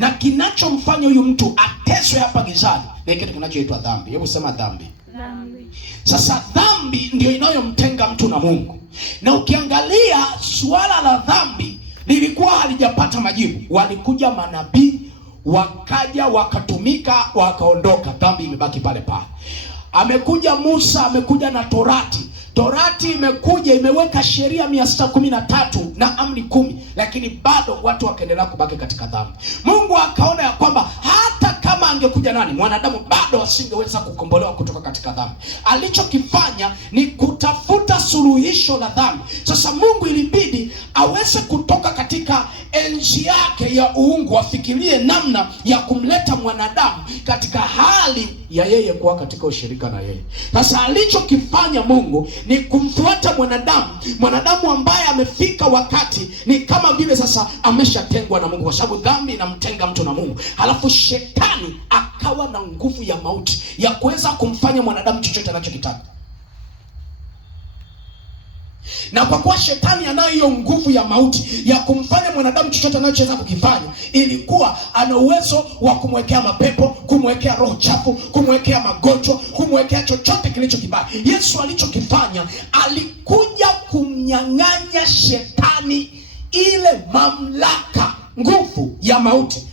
na kinachomfanya huyu mtu ateswe hapa gizani ni kitu kinachoitwa dhambi. Hebu sema dhambi. Dhambi. Sasa dhambi ndio inayomtenga mtu na Mungu. Na ukiangalia suala la dhambi lilikuwa halijapata majibu. Walikuja manabii, wakaja wakatumika, wakaondoka, dhambi imebaki pale pale. Amekuja Musa, amekuja na Torati. Torati imekuja imeweka sheria 613 na amri 10, lakini bado watu wakaendelea kubaki katika dhambi. Mungu akaona ya kwamba hata kama angekuja nani, mwanadamu bado asingeweza kukombolewa kutoka katika dhambi. Alichokifanya ni kutafuta suluhisho la dhambi. Sasa Mungu ilibidi aweze kutoka katika enzi yake ya uungu, afikirie namna ya kumleta mwanadamu katika hali ya yeye kuwa katika ushirika na yeye. Sasa alichokifanya Mungu ni kumfuata mwanadamu ambaye amefika wakati ni kama vile sasa ameshatengwa na Mungu, kwa sababu dhambi inamtenga mtu na Mungu. Halafu shetani akawa na nguvu ya mauti ya kuweza kumfanya mwanadamu chochote anachokitaka. Na kwa kuwa shetani anayo hiyo nguvu ya mauti ya kumfanya mwanadamu chochote anachoweza kukifanya, ilikuwa ana uwezo wa kumwekea mapepo, kumwekea roho chafu, kumwekea magonjwa, kumwekea chochote kilicho kibaya. Yesu alichokifanya, alikuja kumnyang'anya shetani ile mamlaka, nguvu ya mauti.